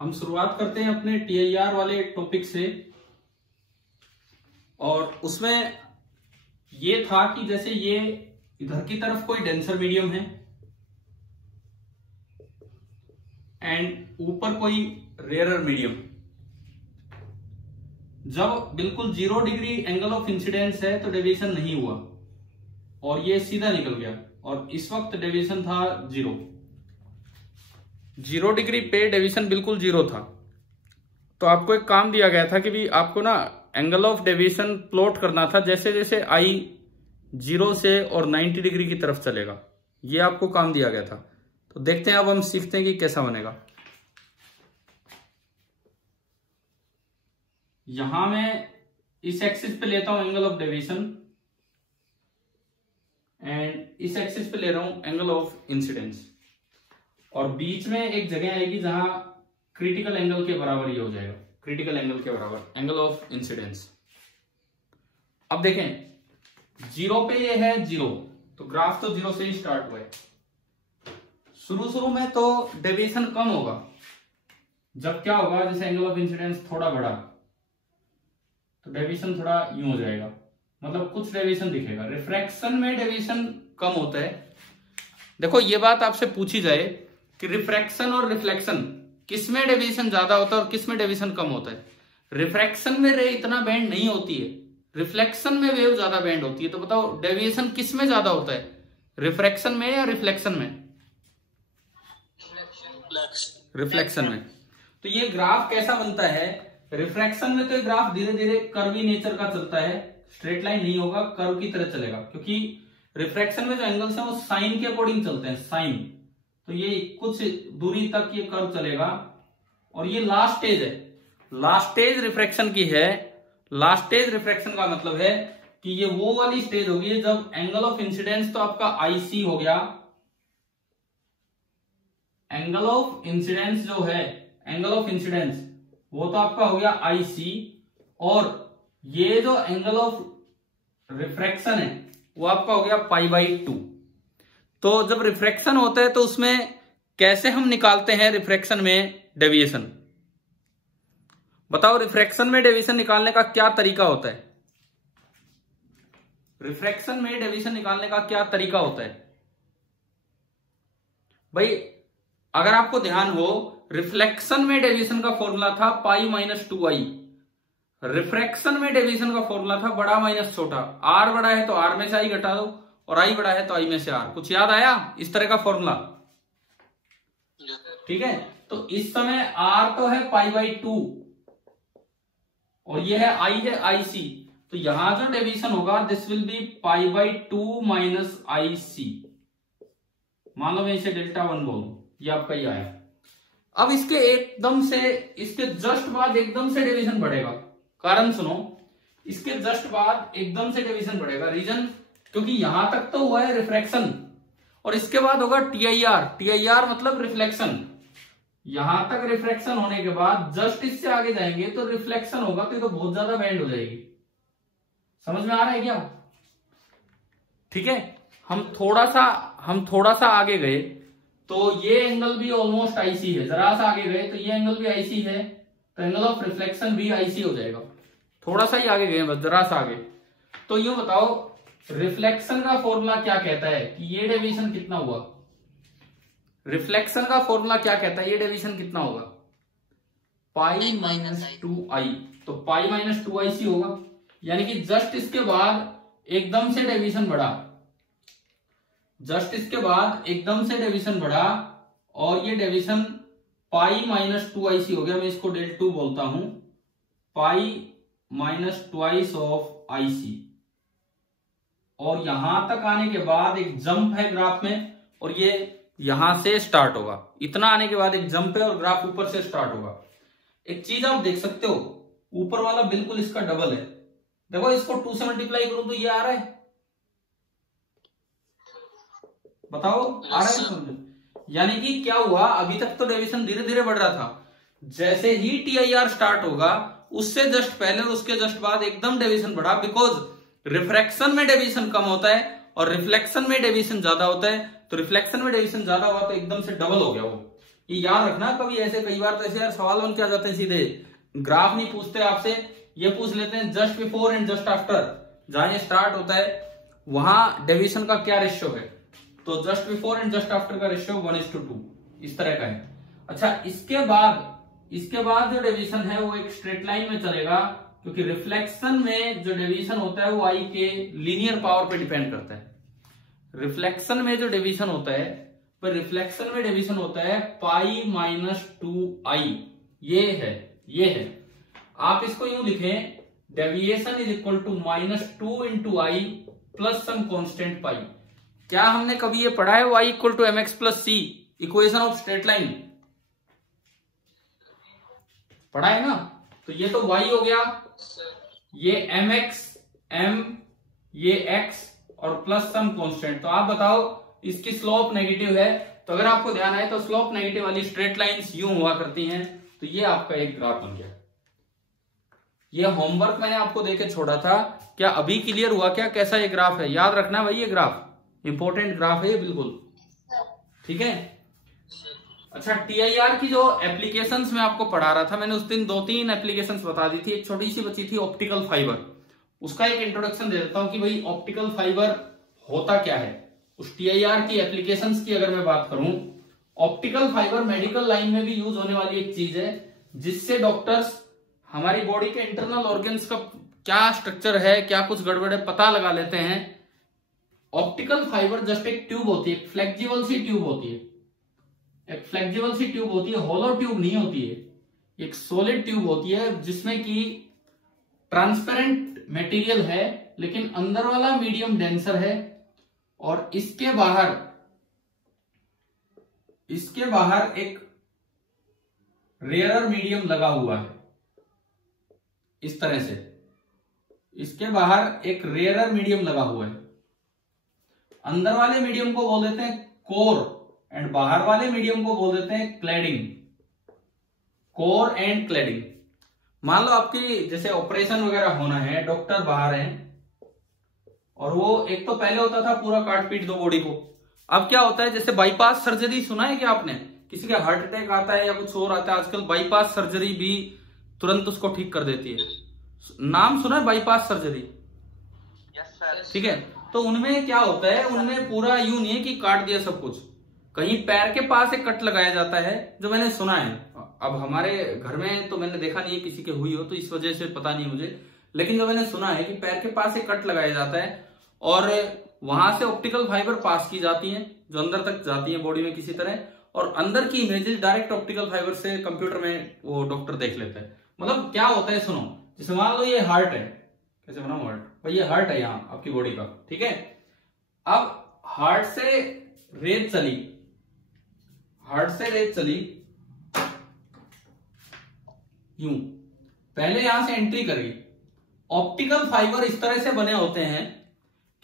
हम शुरुआत करते हैं अपने TIR वाले टॉपिक से। और उसमें ये था कि जैसे ये इधर की तरफ कोई डेंसर मीडियम है एंड ऊपर कोई रेयरर मीडियम। जब बिल्कुल 0 डिग्री एंगल ऑफ इंसिडेंस है तो डेविएशन नहीं हुआ और ये सीधा निकल गया, और इस वक्त डेविएशन था 0 डिग्री पे डेविएशन बिल्कुल 0 था। तो आपको एक काम दिया गया था कि भी आपको ना एंगल ऑफ डेविएशन प्लॉट करना था जैसे जैसे आई 0 से और 90 डिग्री की तरफ चलेगा, ये आपको काम दिया गया था। तो देखते हैं अब हम सीखते हैं कि कैसा बनेगा। यहां मैं इस एक्सिस पे लेता हूं एंगल ऑफ डेविएशन एंड इस एक्सिस पे ले रहा हूं एंगल ऑफ इंसिडेंस, और बीच में एक जगह आएगी जहां क्रिटिकल एंगल के बराबर ये हो जाएगा, क्रिटिकल एंगल के बराबर एंगल ऑफ इंसिडेंस। अब देखें 0 पे ये है 0, तो ग्राफ तो 0 से ही स्टार्ट हुआ है। शुरू में तो डेविएशन कम होगा, जब क्या होगा जैसे एंगल ऑफ इंसिडेंस थोड़ा बढ़ा तो डेविएशन थोड़ा यूं हो जाएगा, मतलब कुछ डेविएशन दिखेगा। रिफ्रैक्शन में डेविएशन कम होता है। देखो ये बात आपसे पूछी जाए कि रिफ्रैक्शन और रिफ्लेक्शन किस में डेविएशन ज्यादा होता है और किस में डेविएशन कम होता है। रिफ्रैक्शन में रे इतना बैंड नहीं होती है, रिफ्लेक्शन में वेव ज्यादा बैंड होती है। तो बताओ डेविएशन किस में ज्यादा होता है, रिफ्रैक्शन में या रिफ्लेक्शन में? रिफ्लेक्शन में। तो ये ग्राफ कैसा बनता है, रिफ्रैक्शन में तो ये ग्राफ धीरे धीरे कर्वी नेचर का चलता है, स्ट्रेट लाइन नहीं होगा, कर्व की तरह चलेगा, क्योंकि रिफ्रैक्शन में जो एंगल्स हैं वो साइन के अकॉर्डिंग चलते हैं, साइन। तो ये कुछ दूरी तक ये कर्व चलेगा, और ये लास्ट स्टेज है, लास्ट स्टेज रिफ्रैक्शन की है। लास्ट स्टेज रिफ्रैक्शन का मतलब है कि ये वो वाली स्टेज होगी जब एंगल ऑफ इंसिडेंस तो आपका IC हो गया, एंगल ऑफ इंसिडेंस जो है, एंगल ऑफ इंसिडेंस वो तो आपका हो गया IC, और ये जो एंगल ऑफ रिफ्रैक्शन है वो आपका हो गया π/2। तो जब रिफ्रैक्शन होता है तो उसमें कैसे हम निकालते हैं रिफ्रैक्शन में डेविएशन? बताओ रिफ्रैक्शन में डेविएशन निकालने का क्या तरीका होता है? रिफ्रैक्शन में डेविएशन निकालने का क्या तरीका होता है भाई? अगर आपको ध्यान हो, रिफ्लेक्शन में डेविएशन का फॉर्मूला था π-2i, रिफ्रैक्शन में डेविएशन का फॉर्मूला था बड़ा माइनस छोटा। R बड़ा है तो R में से I घटा दो, और I बड़ा है तो I में से R। कुछ याद आया इस तरह का फॉर्मूला? ठीक है, तो इस समय R तो है π/2 और ये है I है IC, तो यहां जो डेविएशन होगा this will be π/2 minus IC। मान लो मैं इसे Δ1 बोलूं, ये आपका ये आया। अब इसके एकदम से, इसके जस्ट बाद एकदम से डेविएशन बढ़ेगा। कारण सुनो, इसके जस्ट बाद एकदम से डेविएशन बढ़ेगा। रीजन, क्योंकि यहां तक तो हुआ है रिफ्रैक्शन, और इसके बाद होगा TIR। TIR मतलब रिफ्लेक्शन। यहां तक रिफ्रैक्शन होने के बाद जस्ट इससे आगे जाएंगे तो रिफ्लेक्शन होगा, तो बहुत ज्यादा बैंड हो जाएगी। समझ में आ रहा है क्या? ठीक है, हम थोड़ा सा आगे गए तो ये एंगल भी ऑलमोस्ट IC है, जरा सा आगे गए तो ये एंगल भी IC है, तो एंगल ऑफ रिफ्लेक्शन भी IC हो जाएगा। थोड़ा सा ही आगे गए, बस जरा सा आगे। तो यूं बताओ रिफ्लेक्शन का फॉर्मूला क्या कहता है कि ये डेविएशन कितना हुआ? रिफ्लेक्शन का फॉर्मूला क्या कहता है, ये डेविएशन कितना होगा? π-2i, तो π-2ic होगा। यानी कि जस्ट इसके बाद एकदम से डेविएशन बढ़ा, जस्ट इसके बाद एकदम से डेविएशन बढ़ा, और ये डेविएशन π-2ic हो गया। मैं इसको Δ2 बोलता हूं, π-2 ऑफ IC। और यहां तक आने के बाद एक जंप है ग्राफ में, और ये यहां से स्टार्ट होगा। इतना आने के बाद एक जंप है और ग्राफ ऊपर से स्टार्ट होगा। एक चीज आप देख सकते हो, ऊपर वाला बिल्कुल इसका डबल है। देखो इसको 2 से मल्टीप्लाई करूं तो ये आ रहा है, बताओ आ रहा है? यानी कि क्या हुआ, अभी तक तो डेविएशन धीरे धीरे बढ़ रहा था, जैसे ही TIR स्टार्ट होगा उससे जस्ट पहले और उसके जस्ट बाद एकदम डेविएशन बढ़ा, बिकॉज रिफ्रैक्शन में डेविएशन कम होता है और रिफ्लेक्शन में डेविएशन ज्यादा होता है। तो रिफ्लेक्शन में डेविएशन ज्यादा हुआ तो एकदम से डबल हो गया वो। ये याद रखना, कभी ऐसे कई बार तो ऐसे यार सवाल बन के आ जाते हैं, सीधे ग्राफ नहीं पूछते आपसे, ये पूछ लेते हैं just before and just after, जहां ये स्टार्ट होता है वहां डेविएशन का क्या रेशियो है, तो just before and just after का रेशियो 1:2 इस तरह का है। अच्छा, इसके बाद जो डेविएशन है वो एक स्ट्रेट लाइन में चलेगा, क्योंकि रिफ्लेक्शन में जो डेविएशन होता है वो आई के लीनियर पावर पे डिपेंड करता है। रिफ्लेक्शन में जो डेविएशन होता है, पर रिफ्लेक्शन में डेविएशन होता है पाई माइनस 2i, ये है। आप इसको यूं लिखें, deviation is equal to -2 into I plus some constant pi. क्या हमने कभी ये पढ़ा है y equal to mx plus C, equation of straight line? पढ़ा है ना? तो ये तो y हो गया, ये mx, m, ये x और प्लस सम कांस्टेंट। तो आप बताओ इसकी स्लोप नेगेटिव है, तो अगर आपको ध्यान आए तो स्लोप नेगेटिव वाली स्ट्रेट लाइंस यूं हुआ करती हैं। तो ये आपका एक ग्राफ बन गया। ये होमवर्क मैंने आपको देके छोड़ा था, क्या अभी क्लियर हुआ क्या कैसा ये ग्राफ है? याद रखना भाई, ये ग्राफ इंपॉर्टेंट ग्राफ है ये बिल्कुल, ठीक है। अच्छा, TIR की जो एप्लीकेशंस मैं आपको पढ़ा रहा था, मैंने उस दिन 2-3 एप्लीकेशंस बता दी थी, एक छोटी सी बची थी ऑप्टिकल फाइबर। उसका एक इंट्रोडक्शन दे देता हूं कि भाई ऑप्टिकल फाइबर होता क्या है। उस TIR की एप्लीकेशंस की अगर मैं बात करूं, ऑप्टिकल फाइबर मेडिकल लाइन में भी यूज होने वाली एक चीज है, जिससे डॉक्टर्स हमारी बॉडी के इंटरनल ऑर्गन्स का क्या स्ट्रक्चर है, क्या कुछ गड़बड़ है, पता लगा लेते हैं। ऑप्टिकल फाइबर जस्ट एक ट्यूब होती है, फ्लेक्सिबल सी ट्यूब होती है, एक फ्लेक्सिबल सी ट्यूब होती है, हॉलो ट्यूब नहीं होती है, एक सॉलिड ट्यूब होती है जिसमें कि ट्रांसपेरेंट मटेरियल है लेकिन अंदर वाला मीडियम डेंसर है, और इसके बाहर एक रेयरर मीडियम लगा हुआ है। इस तरह से इसके बाहर एक रेयरर मीडियम लगा हुआ है। अंदर वाले मीडियम को बोल देते हैं कोर, एंड बाहर वाले मीडियम को बोल देते हैं क्लैडिंग, कोर एंड क्लैडिंग। मान लो आपकी जैसे ऑपरेशन वगैरह होना है, डॉक्टर बाहर हैं, और वो एक तो पहले होता था पूरा काट पीट दो बॉडी को, अब क्या होता है जैसे बाईपास सर्जरी सुना है क्या आपने? किसी का हार्ट अटैक आता है या कुछ और आता है, आजकल बाईपास सर्जरी भी तुरंत उसको ठीक कर देती है। नाम सुना है बाईपास सर्जरी? Yes sir. ठीक है, तो उनमें क्या होता है, उनमें पूरा यूं नहीं है कि काट दिया सब कुछ, कहीं पैर के पास एक कट लगाया जाता है, जो मैंने सुना है। अब हमारे घर में तो मैंने देखा नहीं है किसी के हुई हो, तो इस वजह से पता नहीं मुझे, लेकिन जो मैंने सुना है कि पैर के पास एक कट लगाया जाता है और वहां से ऑप्टिकल फाइबर पास की जाती है जो अंदर तक जाती है बॉडी में किसी तरह, और अंदर की इमेजेस डायरेक्ट ऑप्टिकल फाइबर से कंप्यूटर में वो डॉक्टर देख लेता है। मतलब क्या होता है सुनो, जैसे मान लो ये हार्ट है, कैसे बनाओ हार्ट भाई, ये हार्ट है यहाँ आपकी बॉडी का, ठीक है। अब हार्ट से रेत चली यूं, पहले यहां से एंट्री करी। ऑप्टिकल फाइबर इस तरह से बने होते हैं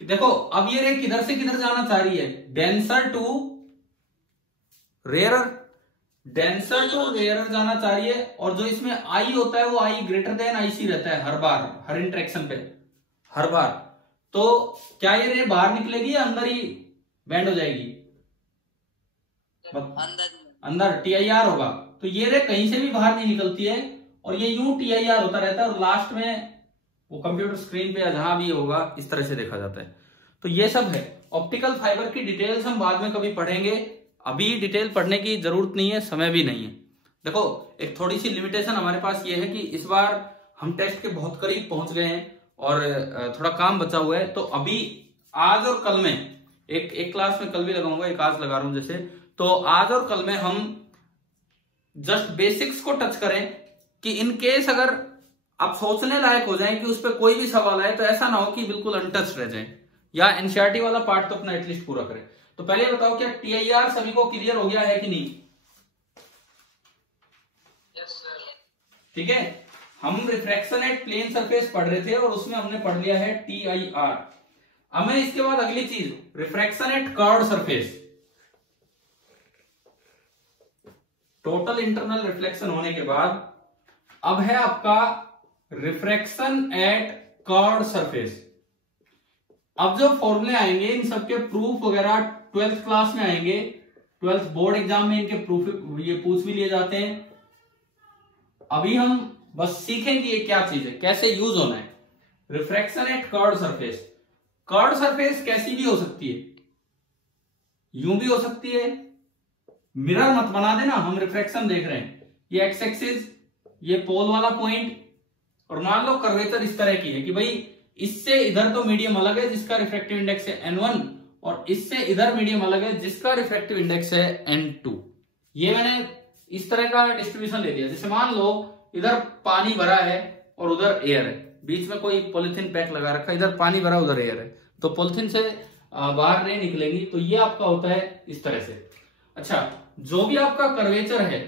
कि देखो अब ये रे किधर से किधर जाना चाह रही है, denser to rarer, denser to rarer जाना चाह रही है, और जो इसमें आई होता है वो आई ग्रेटर देन IC रहता है हर बार, हर इंटरेक्शन पे, हर बार। तो क्या ये रे बाहर निकलेगी या अंदर ही बैंड हो जाएगी? अंदर TIR होगा, तो ये रे कहीं से भी बाहर नहीं निकलती है, और ये यूं TIR होता रहता है, और लास्ट में वो कंप्यूटर स्क्रीन पे या जहां भी होगा इस तरह से देखा जाता है। तो ये सब है ऑप्टिकल फाइबर की डिटेल्स, हम बाद में कभी पढ़ेंगे, अभी डिटेल पढ़ने की जरूरत नहीं है, समय भी नहीं है। देखो एक थोड़ी सी लिमिटेशन हमारे पास ये है कि इस बार हम टेस्ट के बहुत करीब पहुंच गए हैं और थोड़ा काम बचा हुआ है, तो अभी आज और कल में एक क्लास में कल भी लगाऊंगा, एक आज लगा रहा हूं जैसे, तो आज और कल में हम जस्ट बेसिक्स को टच करें कि इन केस अगर आप सोचने लायक हो जाएं कि उस पर कोई भी सवाल आए तो ऐसा ना हो कि बिल्कुल अनटच रह जाए, या एनसीईआरटी वाला पार्ट तो अपना एटलीस्ट पूरा करें। तो पहले बताओ क्या TIR सभी को क्लियर हो गया है कि नहीं? Yes sir. ठीक है, हम रिफ्रैक्शन एट प्लेन सरफेस पढ़ रहे थे और उसमें हमने पढ़ लिया है TIR। अब मैं इसके बाद अगली चीज refraction at curved surface, total internal reflection होने के बाद अब है आपका रिफ्रैक्शन एट कर्व्ड सरफेस। अब जो फॉर्मूले आएंगे इन सबके प्रूफ वगैरह 12th क्लास में आएंगे, ट्वेल्थ बोर्ड एग्जाम में इनके प्रूफ ये पूछ भी लिए जाते हैं। अभी हम बस सीखेंगे ये क्या चीज है, कैसे यूज होना है। Refraction at curved surface. Curved surface कैसी भी हो सकती है, यूं भी हो सकती है, मिरर मत बना देना, हम रिफ्रैक्शन देख रहे हैं, ये एक्स एक्सिस, ये पोल वाला पॉइंट, और मान लो कर्वेचर इस तरह की है कि भाई इससे इधर तो मीडियम अलग है जिसका रिफ्रैक्टिव इंडेक्स है n1, और इससे इधर मीडियम अलग है जिसका रिफ्रैक्टिव इंडेक्स है n2। ये मैंने इस तरह का डिस्ट्रीब्यूशन ले दिया। जैसे मान लो इधर पानी भरा है और उधर एयर है, बीच में कोई पॉलिथीन पैक लगा रखा है, इधर पानी भरा उधर एयर है, तो पॉलिथीन से बाहर नहीं निकलेंगी, तो ये आपका होता है इस तरह से। अच्छा, जो भी आपका कर्वेचर है,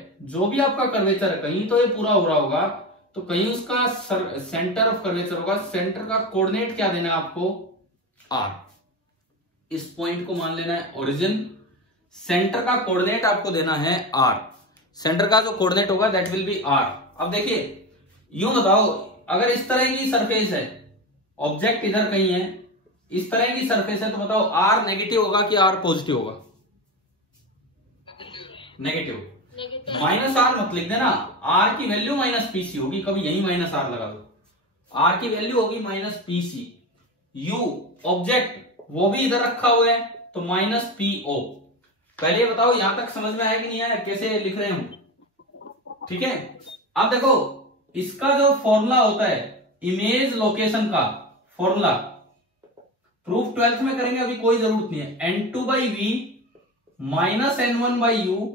कहीं तो ये पूरा हो रहा होगा, तो कहीं उसका सेंटर ऑफ कर्वेचर होगा। सेंटर का कोऑर्डिनेट क्या देना है आपको, r। इस पॉइंट को मान लेना है ओरिजिन, सेंटर का कोऑर्डिनेट आपको देना है r। सेंटर का जो कोऑर्डिनेट होगा दैट विल बी r। अब देखिए यूं बताओ, अगर इस तरह की सरफेस है, ऑब्जेक्ट इधर कहीं है, इस तरह की सरफेस है, तो बताओ r नेगेटिव होगा कि r पॉजिटिव होगा? नेगेटिव। माइनस आर मत लिख देना, आर की वैल्यू माइनस पीसी होगी, कभी यही माइनस आर लगा दो, आर की वैल्यू होगी माइनस पीसी। यू ऑब्जेक्ट वो भी इधर रखा हुआ है, तो माइनस पीओ। पहले बताओ यहां तक समझ में आया कि नहीं आया, कैसे लिख रहे हूं? ठीक है, अब देखो इसका जो फॉर्मूला होता है इमेज लोकेशन का फॉर्मूला, प्रूफ 12th में करेंगे, अभी कोई जरूरत नहीं है। n2/v minus n1/u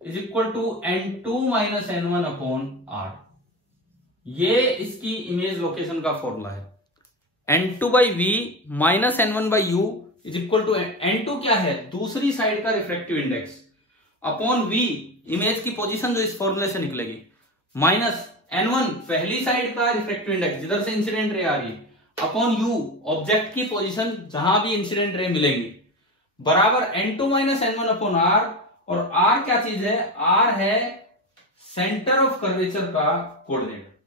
is equal to n2 minus n1 upon r। ये इसकी इमेज लोकेशन का फॉर्मूला है। n2/v minus n1/u is equal to n2 क्या है, दूसरी साइड का refractive index, upon v image की पोजीशन जो इस फॉर्मूले से निकलेगी, माइनस n1 पहली साइड का रिफ्रैक्टिव इंडेक्स जिधर से इंसिडेंट रे आ रही है, अपॉन u ऑब्जेक्ट की पोजीशन जहां भी इंसिडेंट रे मिलेंगी, बराबर n2 minus n1 upon r। और r क्या चीज है, r है सेंटर ऑफ कर्वेचर का कोऑर्डिनेट।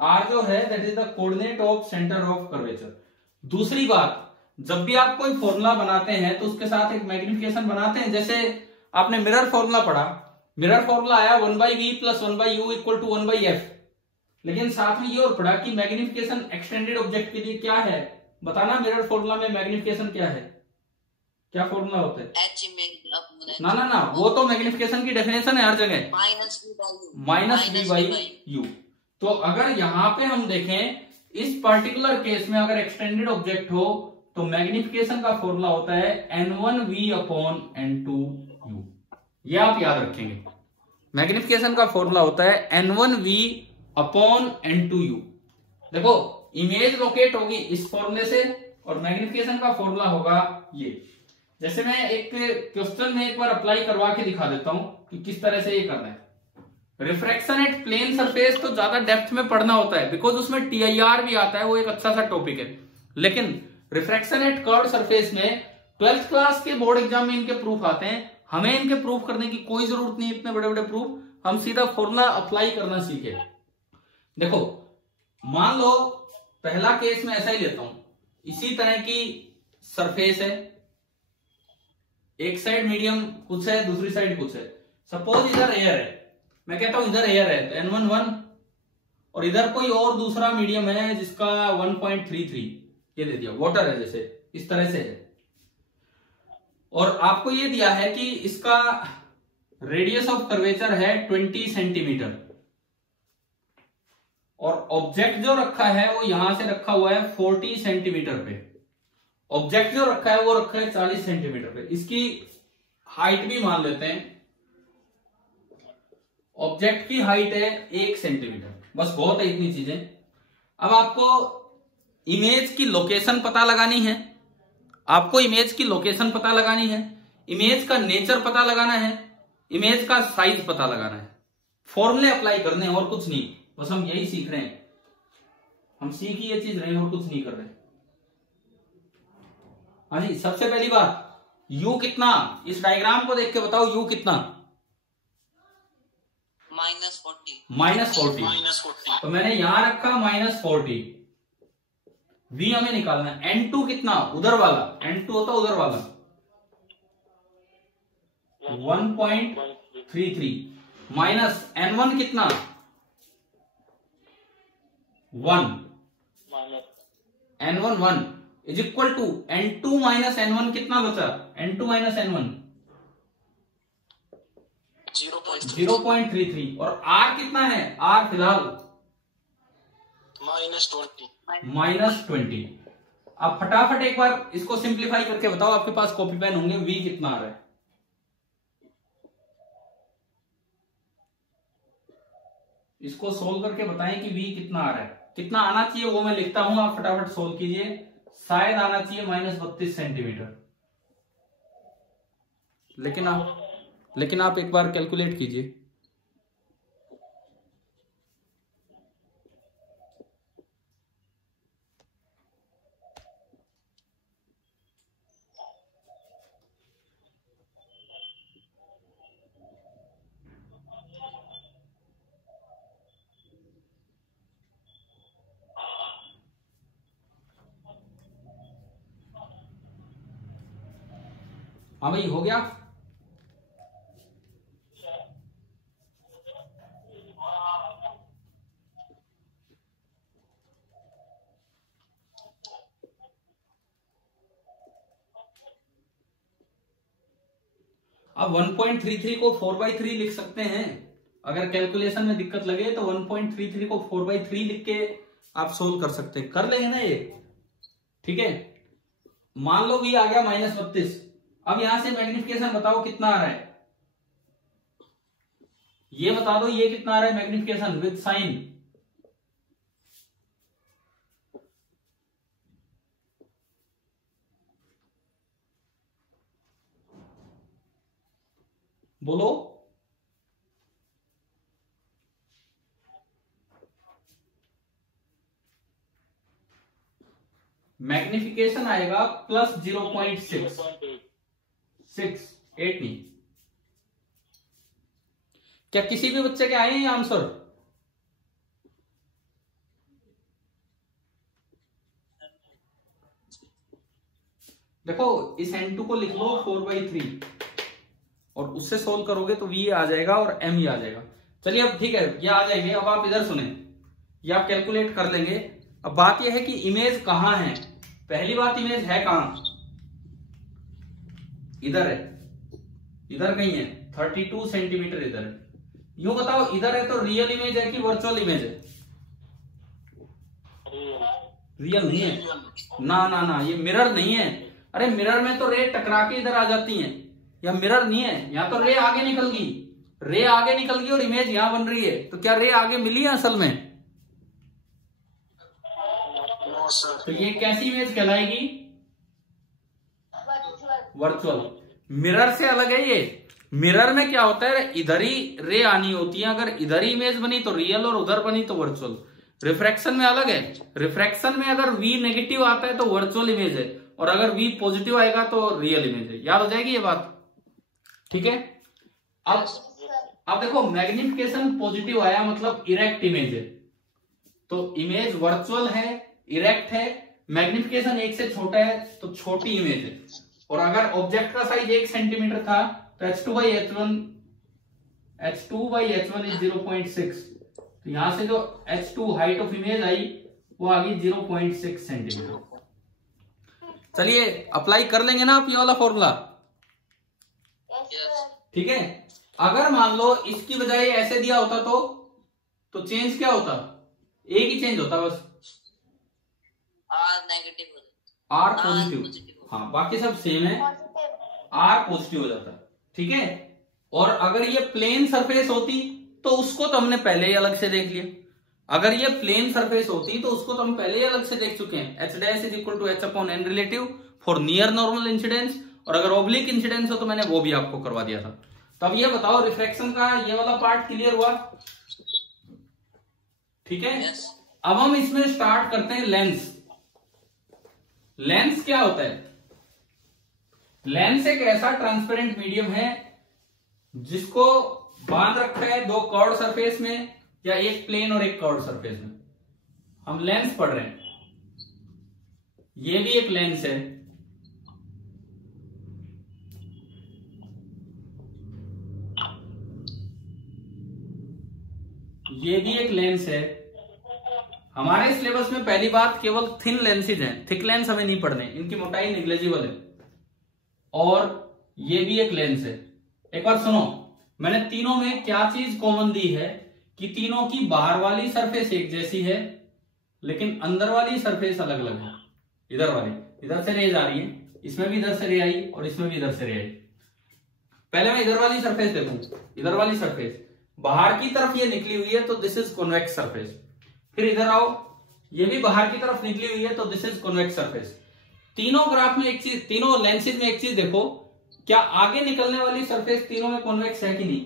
r जो है that is the coordinate of centre of curvature. दूसरी बात, जब भी आप कोई फॉर्मूला बनाते हैं तो उसके साथ एक मैग्निफिकेशन बनाते हैं। जैसे आपने मिरर फॉर्मूला पढ़ा, मिरर फॉर्मूला आया 1/v plus 1/u equal to 1/f, लेकिन साथ में ये और पढ़ा कि मैग्निफिकेशन एक्सटेंडेड ऑब्जेक्ट के लिए क्या है, बताना मिरर फॉर्मूला में मैग्निफिकेशन क्या है, क्या फॉर्मूला होता है? ना, वो तो मैग्निफिकेशन की डेफिनेशन है हर जगह, माइनस v बाई u। तो अगर यहां पे हम देखें इस पर्टिकुलर केस में, अगर एक्सटेंडेड ऑब्जेक्ट हो तो मैग्निफिकेशन का फॉर्मूला होता है n1v अपॉन n2u। ये आप याद रखेंगे, मैग्निफिकेशन का फॉर्मूला होता है n1v अपॉन n2u। देखो इमेज लोकेट होगी इस फॉर्मूले से, और मैग्निफिकेशन का फॉर्मूला होगा ये। जैसे मैं एक क्वेश्चन में एक बार अप्लाई करवा के दिखा देता हूं कि किस तरह से ये करना है। रिफ्रैक्शन एट प्लेन सरफेस तो ज्यादा डेप्थ में पढ़ना होता है, बिकॉज उसमें टीआईआर भी आता है, वो एक अच्छा सा टॉपिक है। लेकिन रिफ्रैक्शन एट कर्व्ड सरफेस में 12th क्लास के बोर्ड एग्जाम में इनके प्रूफ आते हैं, हमें इनके प्रूफ करने की कोई जरूरत नहीं, इतने बड़े बड़े प्रूफ, हम सीधा फॉर्मूला अप्लाई करना सीखे। देखो मान लो पहला केस में ऐसा ही लेता हूं, इसी तरह की सरफेस है, एक साइड मीडियम कुछ है, दूसरी साइड कुछ है। सपोज इधर एयर है, मैं कहता हूं इधर एयर है, तो n1 1, और इधर कोई और दूसरा मीडियम है जिसका 1.33 ये दे दिया, वाटर है जैसे, इस तरह से है। और आपको ये दिया है कि इसका रेडियस ऑफ कर्वेचर है 20 सेंटीमीटर, और ऑब्जेक्ट जो रखा है वो यहां से रखा हुआ है 40 सेंटीमीटर पे, ऑब्जेक्ट जो रखा है वो रखा है 40 सेंटीमीटर पे। इसकी हाइट भी मान लेते हैं, ऑब्जेक्ट की हाइट है 1 सेंटीमीटर, बस बहुत है इतनी चीजें। अब आपको इमेज की लोकेशन पता लगानी है, इमेज का नेचर पता लगाना है, इमेज का साइज पता लगाना है, फॉर्मूले अप्लाई करने हैं, और कुछ नहीं, बस हम यही सीख रहे हैं, हम सीख ही ये चीज रहे हैं और कुछ नहीं कर रहे। हाँ जी, सबसे पहली बात u कितना, इस डायग्राम को देख के बताओ u कितना, -40। तो मैंने यहां रखा -40, v हमें निकालना है। n2 कितना, उधर वाला, n2 होता उधर वाला, 1.33 माइनस N1 कितना 1, N1 1 is equal to N2 minus N1 कितना बचा, N2 माइनस N1 0.33 और R कितना है, R फिलहाल -20। अब फटाफट एक बार इसको सिंप्लीफाई करके बताओ, आपके पास कॉपी पेन होंगे, V कितना आ रहा है। इसको सोल्व करके बताएं कि V कितना आ रहा है, कितना आना चाहिए वो मैं लिखता हूं, आप फटाफट सोल्व कीजिए। शायद आना चाहिए -32 सेंटीमीटर, लेकिन आप एक बार कैलकुलेट कीजिए। हाँ भाई हो गया। अब 1.33 को 4/3 लिख सकते हैं, अगर कैलकुलेशन में दिक्कत लगे तो 1.33 को 4/3 लिख के आप सोल्व कर सकते हैं, कर लेंगे ना ये, ठीक है। मान लो V आ गया -32, अब यहां से मैग्निफिकेशन बताओ कितना आ रहा है, ये बता दो ये कितना आ रहा है मैग्निफिकेशन विद साइन, बोलो। मैग्निफिकेशन आएगा +0.6, 8 नहीं। क्या किसी भी बच्चे के आए हैं आंसर? देखो इस N2 को लिख लो 4/3 और उससे सोल्व करोगे तो V आ जाएगा और M ही आ जाएगा। चलिए अब ठीक है, ये आ जाएंगे। अब आप इधर सुने, ये आप कैलकुलेट कर लेंगे। अब बात यह है कि इमेज कहां है। पहली बात, इमेज है कहां, इधर है, इधर कहीं है, 32 सेंटीमीटर इधर है। यूं बताओ इधर है तो रियल इमेज है कि वर्चुअल इमेज है? रियल नहीं है ना, ना ना, ये मिरर नहीं है। अरे मिरर में तो रे टकरा के इधर आ जाती हैं, या मिरर नहीं है, यहाँ तो रे आगे निकल गई, रे आगे निकल गई और इमेज यहां बन रही है। तो क्या रे आगे मिली है असल में? तो ये कैसी इमेज कहलाएगी? वर्चुअल। मिरर से अलग है ये। मिरर में क्या होता है, इधर ही रे आनी होती है, अगर इधर ही इमेज बनी तो रियल और उधर बनी तो वर्चुअल। रिफ्रैक्शन में अलग है, रिफ्रैक्शन में अगर V नेगेटिव आता है तो वर्चुअल इमेज है, और अगर V पॉजिटिव आएगा तो रियल इमेज है। याद हो जाएगी ये बात, ठीक है। अब देखो मैग्निफिकेशन पॉजिटिव आया मतलब इरेक्ट इमेज है, तो इमेज वर्चुअल है, इरेक्ट है। मैग्निफिकेशन 1 से छोटा है तो छोटी इमेज है। और अगर ऑब्जेक्ट का साइज 1 सेंटीमीटर था तो h2/h1 इज 0.6, तो यहां से जो h2 height of image I वो आ गई 0.6 सेंटीमीटर। चलिए अप्लाई कर लेंगे ना आप ये वाला फॉर्मूला, ठीक है। अगर मान लो इसकी बजाय ऐसे दिया होता तो चेंज क्या होता? एक ही चेंज होता बस, R नेगेटिव, R पॉजिटिव। हाँ बाकी सब सेम है, R पॉजिटिव हो जाता, ठीक है। और अगर ये प्लेन सरफेस होती तो उसको तो हमने पहले ही अलग से देख लिया। अगर ये प्लेन सरफेस होती तो उसको तो हम पहले ही अलग से देख चुके हैं। h' is equal to h/n relative for near normal incidence, और अगर ऑब्लिक इंसिडेंस हो तो मैंने वो भी आपको करवा दिया था। तो अब ये बताओ रिफ्रैक्शन का ये वाला पार्ट क्लियर हुआ, ठीक है। अब हम इसमें स्टार्ट करते हैं लेंस। लेंस क्या होता है? लेंस एक ऐसा ट्रांसपेरेंट मीडियम है जिसको बांध रखा है दो कर्व्ड सरफेस में, या एक प्लेन और एक कर्व्ड सरफेस में। हम लेंस पढ़ रहे हैं, ये भी एक लेंस है। ये भी एक लेंस है। हमारे सिलेबस में पहली बात केवल थिन लेंसेज हैं, थिक लेंस हमें नहीं पढ़ने, इनकी मोटाई निग्लेजिबल है। और ये भी एक लेंस है। एक बार सुनो, मैंने तीनों में क्या चीज कॉमन दी है कि तीनों की बाहर वाली सरफेस एक जैसी है लेकिन अंदर वाली सरफेस अलग अलग है। इधर वाली, इधर से रेज आ रही है, इसमें भी इधर से रे आई और इसमें भी इधर से रे आई। पहले मैं इधर वाली सरफेस देखूं, इधर वाली सरफेस बाहर की तरफ ये निकली हुई है तो दिस इज कॉन्वेक्स सरफेस। फिर इधर आओ, ये भी बाहर की तरफ निकली हुई है तो दिस इज कॉन्वेक्स सरफेस। तीनों ग्राफ में एक चीज, तीनों लेंसेज में एक चीज देखो, क्या आगे निकलने वाली सरफेस तीनों में कॉन्वेक्स है कि नहीं?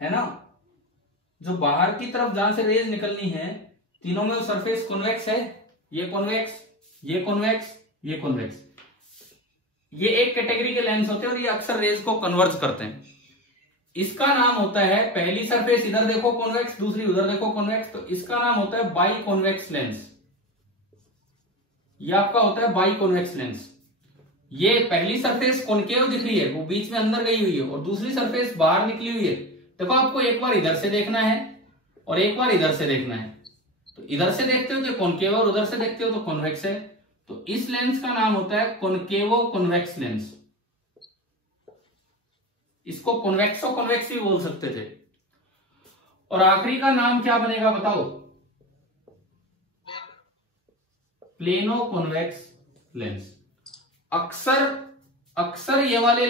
है ना? जो बाहर की तरफ जहां से रेज निकलनी है तीनों में सरफेस कॉन्वेक्स है। ये कॉन्वेक्स, ये कॉन्वेक्स, ये कॉन्वेक्स। ये एक कैटेगरी के लेंस होते हैं और ये अक्सर रेज को कन्वर्ज करते हैं। इसका नाम होता है, पहली सरफेस इधर देखो कॉन्वेक्स, दूसरी उधर देखो कॉन्वेक्स, तो इसका नाम होता है बाई कॉन्वेक्स लेंस। ये आपका होता है बाई कॉन्वेक्स लेंस। ये पहली सरफेस कॉन्केव दिख रही है, वो बीच में अंदर गई हुई है, और दूसरी सरफेस बाहर निकली हुई है। देखो आपको एक बार इधर से देखना है और एक बार इधर से देखना है। तो इधर से देखते हो तो कॉन्केव और उधर से देखते हो तो कॉन्वेक्स है। तो इस लेंस का नाम होता है कॉन्केवो कॉन्वेक्स लेंस। इसको कॉन्वेक्सो कॉन्वेक्स भी बोल सकते थे। और आखिरी का नाम क्या बनेगा बताओ? Plano convex lens. अक्सर ये वाले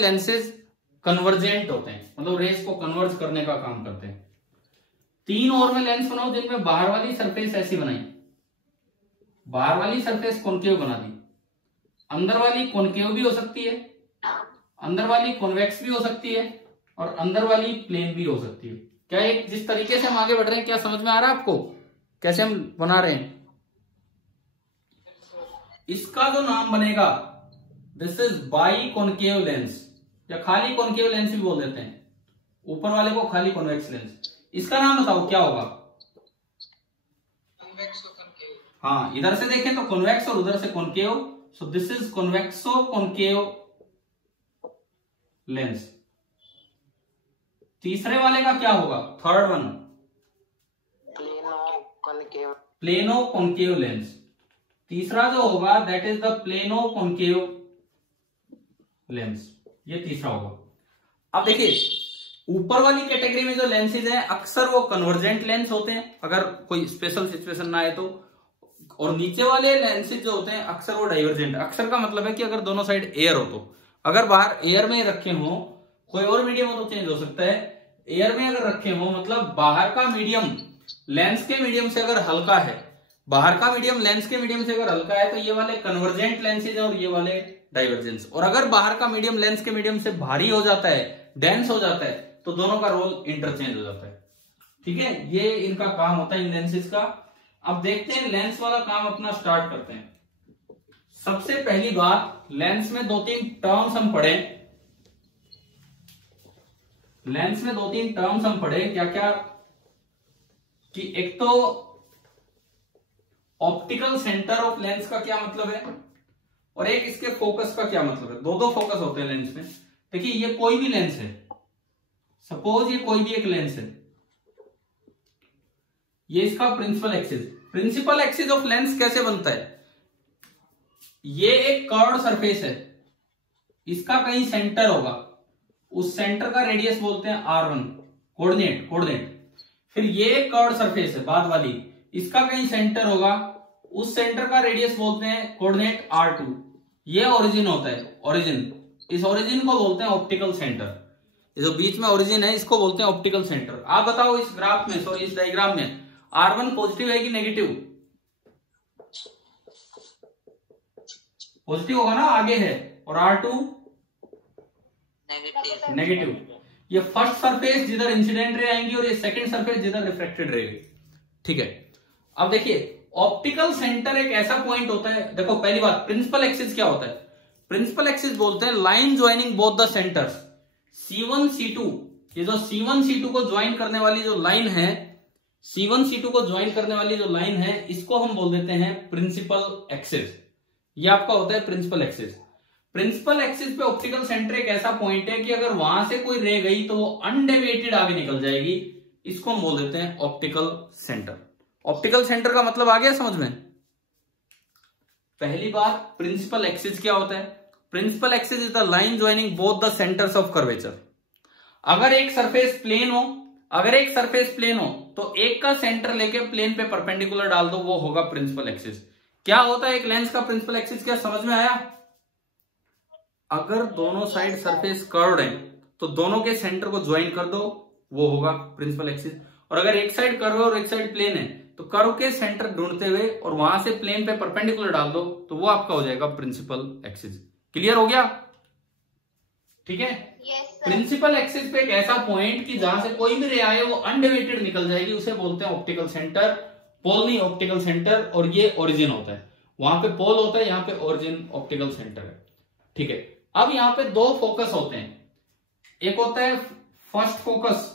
लेंसेज कन्वर्जेंट होते हैं, मतलब रेस को कन्वर्ज करने का काम करते हैं। तीन और में लेंस बनाओ जिनमें बाहर वाली सरफेस ऐसी बनाई, बाहर वाली सरफेस कॉन्केव बना दी, अंदर वाली कॉन्केव भी हो सकती है, अंदर वाली कॉन्वेक्स भी हो सकती है और अंदर वाली प्लेन भी हो सकती है। क्या एक जिस तरीके से हम आगे बढ़ रहे हैं क्या समझ में आ रहा है आपको कैसे हम बना रहे हैं? इसका जो नाम बनेगा this is by concave lens, या खाली कॉन्केव लेंस भी बोल देते हैं, ऊपर वाले को खाली कॉन्वेक्स लेंस। इसका नाम बताओ क्या होगा? हाँ, इधर से देखें तो कॉन्वेक्स और उधर से concave, so this is कॉन्वेक्सो concave lens. तीसरे वाले का क्या होगा? Third one plano concave lens. तीसरा जो होगा that is the plano concave lens, ये तीसरा होगा। अब देखिए ऊपर वाली कैटेगरी में जो लेंसेज हैं अक्सर वो कन्वर्जेंट लेंस होते हैं अगर कोई स्पेशल सिचुएशन ना आए तो, और नीचे वाले लेंसेज जो होते हैं अक्सर वो डाइवर्जेंट। अक्सर का मतलब है कि अगर दोनों साइड एयर हो तो, अगर बाहर एयर में रखे हो, कोई और मीडियम हो तो चेंज हो सकता है, एयर में अगर रखे हो मतलब बाहर का मीडियम लेंस के मीडियम से अगर हल्का है, बाहर का मीडियम लेंस के मीडियम से अगर हल्का है तो ये वाले कन्वर्जेंट लेंसेज और ये वाले डाइवर्जेंस। और अगर बाहर का मीडियम लेंस के मीडियम से भारी हो जाता है, डेंस हो जाता है, तो दोनों का रोल इंटरचेंज हो जाता है। ठीक है, ये इनका काम होता है इन लेंसेज का। अब देखते हैं लेंस वाला काम अपना स्टार्ट करते हैं। सबसे पहली बात, लेंस में दो तीन टर्म्स हम पढ़े, लेंस में दो तीन टर्म्स हम पढ़े क्या क्या, कि एक तो ऑप्टिकल सेंटर ऑफ लेंस का क्या मतलब है और एक इसके फोकस का क्या मतलब है। दो फोकस होते हैं लेंस में। देखिए ये कोई भी लेंस है, सपोज ये कोई भी एक लेंस है, ये इसका प्रिंसिपल एक्सिस ऑफ लेंस कैसे बनता है? ये एक कर्व्ड सरफेस है, इसका कहीं सेंटर होगा, उस सेंटर का रेडियस बोलते हैं R1, कोऑर्डिनेट। फिर ये एक कर्व्ड सरफेस है बाद वाली, इसका कहीं सेंटर होगा, उस सेंटर का रेडियस बोलते हैं कोऑर्डिनेट R2। ये ओरिजिन होता है, ओरिजिन, इस ओरिजिन को बोलते हैं ऑप्टिकल सेंटर। ये जो बीच में ओरिजिन है इसको बोलते हैं ऑप्टिकल सेंटर। आप बताओ इस ग्राफ में, सॉरी इस डायग्राम में R1 पॉजिटिव है कि नेगेटिव? पॉजिटिव होगा ना, आगे है, और R2 नेगेटिव। ये फर्स्ट सरफेस जिधर इंसिडेंट रे आएंगी और ये सेकंड सरफेस जिधर रिफ्लेक्टेड रहेगी। ठीक है, अब देखिए ऑप्टिकल सेंटर एक ऐसा पॉइंट होता है। देखो पहली बात, प्रिंसिपल एक्सिस क्या होता है? प्रिंसिपल एक्सिस बोलते हैं line joining both the centres, C1 C2। ये जो C1 C2 को ज्वाइन करने वाली जो लाइन है, C1 C2 को ज्वाइन करने वाली जो लाइन है, इसको हम बोल देते हैं प्रिंसिपल एक्सिस। ये आपका होता है प्रिंसिपल एक्सिस। प्रिंसिपल एक्सिस पे ऑप्टिकल सेंटर एक ऐसा पॉइंट है कि अगर वहां से कोई रे गई तो वो अनडेविएटेड आगे निकल जाएगी। इसको हम बोल देते हैं ऑप्टिकल सेंटर। ऑप्टिकल सेंटर का मतलब आ गया समझ में? पहली बात, प्रिंसिपल एक्सिस क्या होता है? Principal axis is the line joining both the centres of curvature. अगर एक सरफेस प्लेन हो तो एक का सेंटर लेके प्लेन पे परपेंडिकुलर डाल दो, वो होगा प्रिंसिपल एक्सिस। क्या होता है एक लेंस का प्रिंसिपल एक्सिस? क्या समझ में आया? अगर दोनों साइड सरफेस कर्व्ड है तो दोनों के सेंटर को ज्वाइन कर दो, वो होगा प्रिंसिपल एक्सिस। और अगर एक साइड कर्व है और एक साइड प्लेन है तो कर्व के सेंटर ढूंढते हुए और वहां से प्लेन पे परपेंडिकुलर डाल दो तो वो आपका हो जाएगा प्रिंसिपल एक्सिस। क्लियर हो गया? ठीक है। प्रिंसिपल एक्सिस पे एक ऐसा पॉइंट कि जहां से कोई भी रे आए वो अनडेविएटेड निकल जाएगी, उसे बोलते हैं ऑप्टिकल सेंटर। पोल नहीं, ऑप्टिकल सेंटर। और ये ओरिजिन होता है, वहां पे पोल होता है, यहाँ पे ओरिजिन ऑप्टिकल सेंटर है। ठीक है। अब यहाँ पे दो फोकस होते हैं, एक होता है first focus,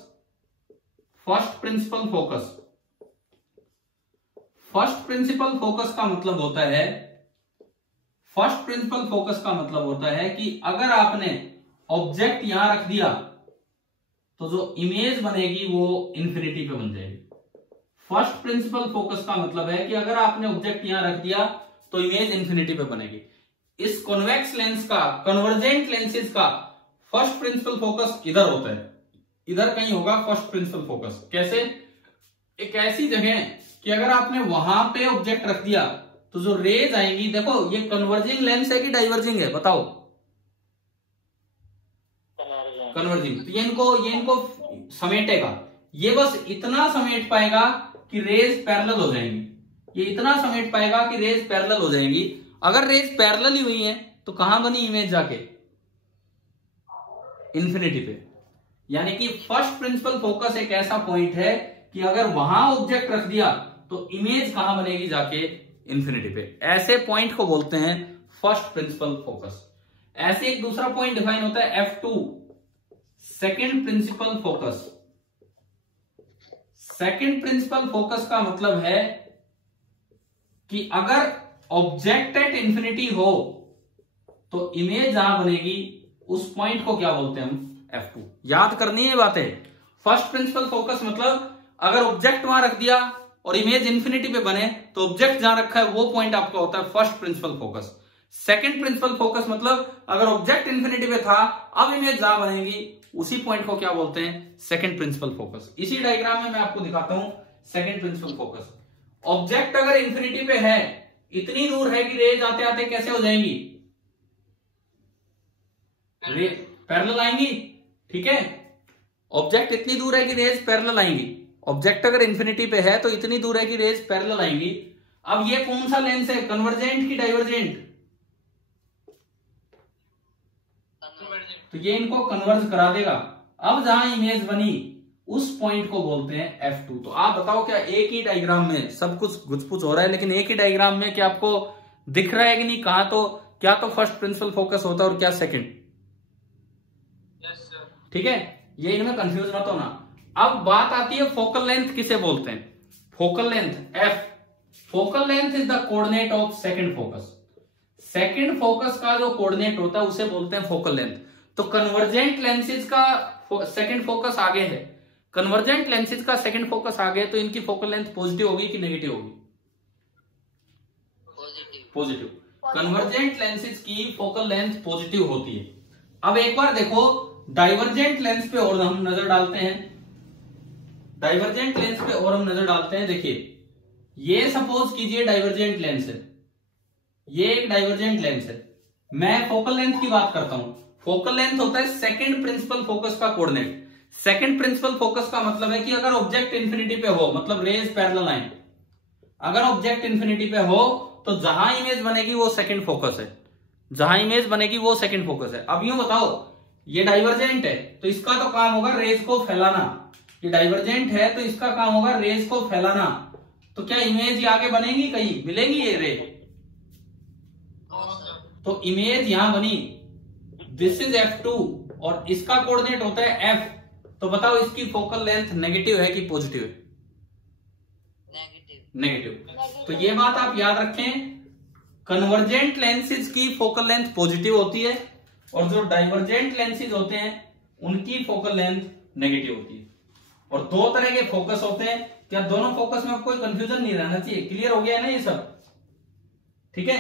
first principal focus. First principal focus का मतलब होता है, फर्स्ट प्रिंसिपल फोकस का मतलब होता है कि अगर आपने ऑब्जेक्ट यहां रख दिया तो जो इमेज बनेगी वो इंफिनिटी पे बन जाएगी। फर्स्ट प्रिंसिपल फोकस का मतलब है कि अगर आपने ऑब्जेक्ट यहां रख दिया तो इमेज इंफिनिटी पे बनेगी। इस कॉन्वेक्स लेंस का, कन्वर्जेंट लेंसेज का फर्स्ट प्रिंसिपल फोकस इधर होता है, इधर कहीं होगा फर्स्ट प्रिंसिपल फोकस। कैसे? एक ऐसी जगह कि अगर आपने वहां पे ऑब्जेक्ट रख दिया तो जो रेज आएंगी, देखो ये कन्वर्जिंग लेंस है कि डाइवर्जिंग है, बताओ? कन्वर्जिंग। तो ये इनको समेटेगा, ये बस इतना समेट पाएगा कि रेज पैरेलल हो जाएंगी, ये इतना समेट पाएगा कि रेज पैरेलल हो जाएंगी। अगर रेज पैरेलल ही हुई है तो कहां बनी इमेज जाके? इंफिनिटी पे। यानी कि फर्स्ट प्रिंसिपल फोकस एक ऐसा पॉइंट है कि अगर वहां ऑब्जेक्ट रख दिया तो इमेज कहां बनेगी जाके? इंफिनिटी पे। ऐसे पॉइंट को बोलते हैं फर्स्ट प्रिंसिपल फोकस। ऐसे एक दूसरा पॉइंट डिफाइन होता है F2, second principal focus. Second principal focus का मतलब है कि अगर ऑब्जेक्ट एट इंफिनिटी हो तो इमेज जहां बनेगी उस पॉइंट को क्या बोलते हैं हम? F2। याद करनी है बातें। फर्स्ट प्रिंसिपल फोकस मतलब अगर ऑब्जेक्ट वहां रख दिया और इमेज इंफिनिटी पे बने तो ऑब्जेक्ट जहां रखा है वो पॉइंट आपका होता है first principal focus. Second principal focus मतलब अगर ऑब्जेक्ट इंफिनिटी पे था, अब इमेज जहां बनेगी उसी पॉइंट को क्या बोलते हैं? Second principal focus. इसी डायग्राम में मैं आपको दिखाता हूं सेकंड प्रिंसिपल फोकस। ऑब्जेक्ट अगर इंफिनिटी पे है, इतनी दूर है कि रेज आते आते कैसे हो जाएंगी? पैरेलल आएंगी। ठीक है। ऑब्जेक्ट इतनी दूर है कि रेज पैरेलल आएंगी। ऑब्जेक्ट अगर इंफिनिटी पे है तो इतनी दूर है कि रेज पैरेलल आएंगी। अब ये कौन सा लेंस है, कन्वर्जेंट की डाइवर्जेंट? तो ये इनको कन्वर्ज करा देगा। अब जहां इमेज बनी उस पॉइंट को बोलते हैं F2। तो आप बताओ क्या एक ही डायग्राम में सब कुछ गुचपुच हो रहा है, लेकिन एक ही डायग्राम में क्या आपको दिख रहा है कि नहीं? कहां तो क्या तो फर्स्ट प्रिंसिपल फोकस होता है और क्या सेकंड? ठीक है, ये इनमें कंफ्यूज मत होना। अब बात आती है फोकल लेंथ किसे बोलते हैं? Focal length F। Focal length is the coordinate of second focus. Second focus का जो कोऑर्डिनेट होता है उसे बोलते हैं फोकल लेंथ। तो कन्वर्जेंट लेंसेज का सेकंड फोकस आगे है, कन्वर्जेंट लेंसेज का सेकंड फोकस आगे, तो इनकी फोकल लेंथ पॉजिटिव होगी कि नेगेटिव होगी? पॉजिटिव। कन्वर्जेंट लेंसेज की फोकल लेंथ पॉजिटिव होती है। अब एक बार देखो डाइवर्जेंट लेंस पे और हम नजर डालते हैं। डाइवर्जेंट लेंस पे और हम नजर डालते हैं। देखिए ये सपोज कीजिए डाइवर्जेंट लेंस है, ये एक डाइवर्जेंट लेंस है। मैं फोकल लेंथ की बात करता हूं। फोकल लेंथ होता है सेकंड प्रिंसिपल फोकस का कोऑर्डिनेट। सेकंड प्रिंसिपल फोकस का मतलब है कि अगर ऑब्जेक्ट इंफिनिटी पे हो, मतलब रेज पैरेलल आए, अगर ऑब्जेक्ट इंफिनिटी पे हो तो जहां इमेज बनेगी वो सेकंड फोकस है, जहां इमेज बनेगी वो सेकंड फोकस है। अब यूं बताओ, ये डाइवर्जेंट है तो इसका तो काम होगा रेज को फैलाना। ये डाइवर्जेंट है तो इसका काम होगा रेज को फैलाना। तो क्या इमेज आगे बनेगी, कहीं मिलेगी ये रे? तो इमेज यहां बनी, दिस इज F2 और इसका कोऑर्डिनेट होता है F। तो बताओ इसकी फोकल लेंथ नेगेटिव है कि पॉजिटिव है? नेगेटिव। तो ये बात आप याद रखें, कन्वर्जेंट लेंसेज की फोकल लेंथ पॉजिटिव होती है और जो डाइवर्जेंट लेंसेज होते हैं उनकी फोकल लेंथ नेगेटिव होती है। और दो तरह के फोकस होते हैं। क्या दोनों फोकस में कोई कंफ्यूजन नहीं रहना चाहिए? क्लियर हो गया है ना ये सब? ठीक है।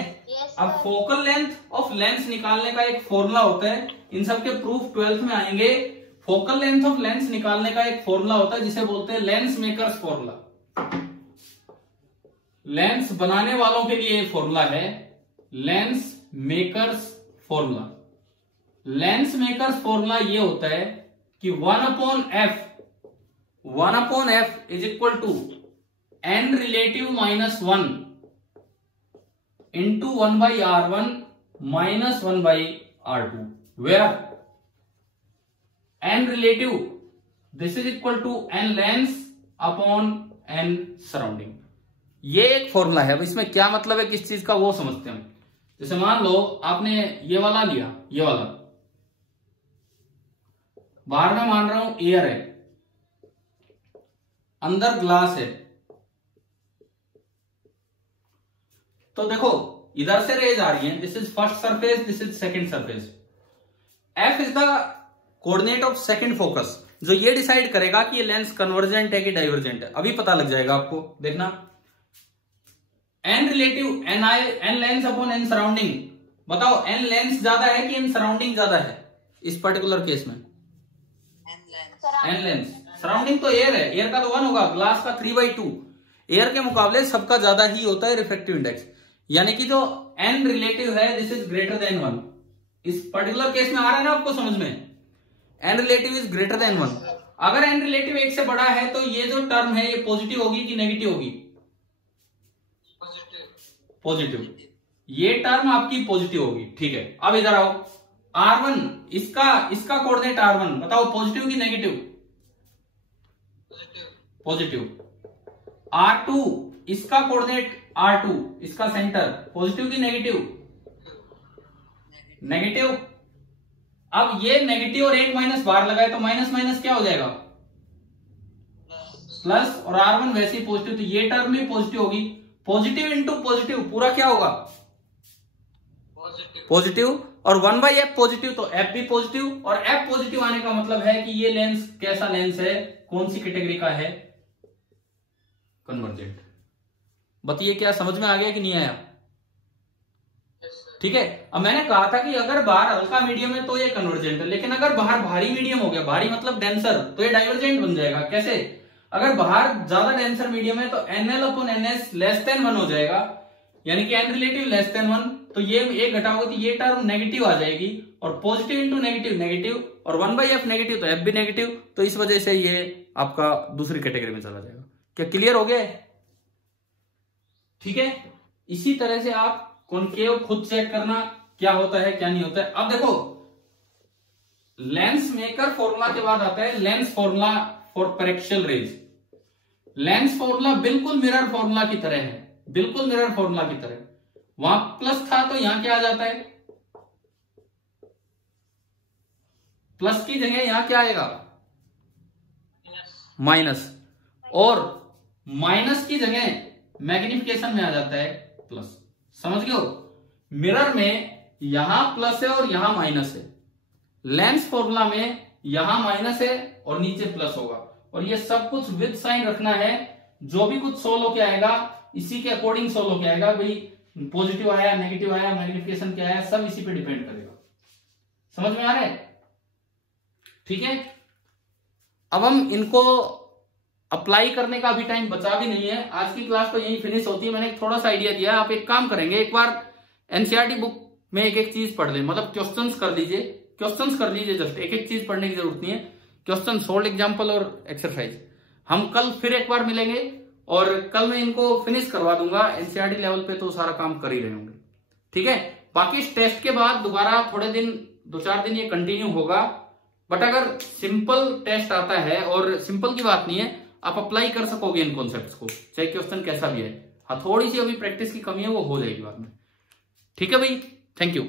अब फोकल लेंथ ऑफ लेंस निकालने का एक फॉर्मूला होता है, इन सब के प्रूफ 12th में आएंगे। फोकल लेंथ ऑफ लेंस निकालने का एक फॉर्मूला होता है जिसे बोलते हैं लेंस मेकर्स फॉर्मूला। लेंस बनाने वालों के लिए फॉर्मूला है lens makers formula. Lens makers formula ये होता है कि 1/f is equal to n relative -1 into 1/r1 minus 1/r2 where n relative this is equal to n lens upon n surrounding. ये एक फॉर्मूला है। अब इसमें क्या मतलब है किस चीज का वो समझते हैं। जैसे मान लो आपने ये वाला लिया, ये वाला बाहर में मान रहा हूं एयर है, अंदर ग्लास है। तो देखो इधर से रेज आ रही है, this is first surface, this is second surface. F is the coordinate of second focus, जो ये डिसाइड करेगा कि ये लेंस कन्वर्जेंट है कि डाइवर्जेंट है। अभी पता लग जाएगा आपको, देखना। N relative N lens upon N surrounding, बताओ एन लेंस ज्यादा है कि एन सराउंडिंग ज्यादा है इस पर्टिकुलर केस में? N lens. सराउंडिंग तो एयर है, एयर का तो 1 होगा, ग्लास का 3/2। एयर के मुकाबले सबका ज्यादा ही होता है रिफ्रैक्टिव इंडेक्स, यानी कि जो एन रिलेटिव है दिस इज ग्रेटर देन 1। इस पर्टिकुलर केस में आ रहा है ना आपको समझ में? N relative is greater than 1। अगर एन रिलेटिव 1 से बड़ा है तो ये जो टर्म है ये पॉजिटिव होगी कि नेगेटिव होगी? पॉजिटिव। ये टर्म आपकी पॉजिटिव होगी। ठीक है, अब इधर आओ। R1 इसका कोऑर्डिनेट R1 बताओ पॉजिटिव कि नेगेटिव? पॉजिटिव। R2 इसका कोऑर्डिनेट R2 इसका सेंटर पॉजिटिव कि नेगेटिव? नेगेटिव। अब ये नेगेटिव और एक माइनस बाहर लगाए तो माइनस माइनस क्या हो जाएगा? प्लस। और R1 वैसे ही पॉजिटिव, तो ये टर्म भी पॉजिटिव होगी। पॉजिटिव इंटू पॉजिटिव पूरा क्या होगा? पॉजिटिव। और 1/f पॉजिटिव तो f भी पॉजिटिव, और f पॉजिटिव आने का मतलब है कि ये लेंस कैसा लेंस है, कौन सी कैटेगरी का है? कन्वर्जेंट। बताइए क्या समझ में आ गया कि नहीं आया? ठीक है। अब मैंने कहा था कि अगर बाहर हल्का मीडियम है तो ये कन्वर्जेंट है, लेकिन अगर बाहर भारी मीडियम हो गया, भारी मतलब डेंसर, तो ये डाइवर्जेंट बन जाएगा। कैसे? अगर बाहर ज्यादा डेंसर मीडियम है तो NL upon NS less than 1 हो जाएगा, यानी कि n रिलेटिव लेस देन 1। तो ये एक घटाओगे तो ये टर्म नेगेटिव आ जाएगी, और पॉजिटिव इंटू नेगेटिव नेगेटिव, और 1/f नेगेटिव तो f भी नेगेटिव, तो इस वजह से ये आपका दूसरी कैटेगरी में चला जाएगा। क्या क्लियर हो गया? ठीक है। इसी तरह से आप कॉनकेव खुद चेक करना क्या होता है क्या नहीं होता है। अब देखो लेंस मेकर फॉर्मूला के बाद आता है lens formula for paraxial rays. Lens formula बिल्कुल मिरर फॉर्मूला की तरह है, बिल्कुल मिरर फॉर्मूला की तरह। वहां प्लस था तो यहां क्या आ जाता है? प्लस की जगह यहां क्या आएगा? माइनस। और माइनस की जगह मैग्निफिकेशन में आ जाता है प्लस। समझ गए हो? मिरर में यहां प्लस है और यहां माइनस है। लेंस फॉर्मूला में यहां माइनस है और नीचे प्लस होगा, और ये सब कुछ विद साइन रखना है। जो भी कुछ सोल्व होके आएगा इसी के अकॉर्डिंग सोल्व होके आएगा। भाई पॉजिटिव आया, नेगेटिव आया, मैग्निफिकेशन क्या आया, सब इसी पे डिपेंड करेगा। समझ में आ रहा है? ठीक है। अब हम इनको अप्लाई करने का अभी टाइम बचा भी नहीं है। आज की क्लास तो यही फिनिश होती है। मैंने थोड़ा सा आइडिया दिया। आप एक काम करेंगे, एक बार एनसीईआरटी बुक में एक एक चीज पढ़ लें, मतलब क्वेश्चंस कर लीजिए, क्वेश्चंस कर लीजिए। जस्ट एक एक चीज पढ़ने की जरूरत नहीं है। क्वेश्चन, सोल्ड एग्जाम्पल और एक्सरसाइज। हम कल फिर एक बार मिलेंगे और कल मैं इनको फिनिश करवा दूंगा। एनसीईआरटी लेवल पे तो सारा काम कर ही रहे होंगे। ठीक है। बाकी इस टेस्ट के बाद दोबारा थोड़े दिन, 2-4 दिन ये कंटिन्यू होगा। बट अगर सिंपल टेस्ट आता है, और सिंपल की बात नहीं है, आप अप्लाई कर सकोगे इन कॉन्सेप्ट्स को, चाहे क्वेश्चन कैसा भी है। हाँ, थोड़ी सी अभी प्रैक्टिस की कमी है, वो हो जाएगी बाद में। ठीक है भाई, थैंक यू।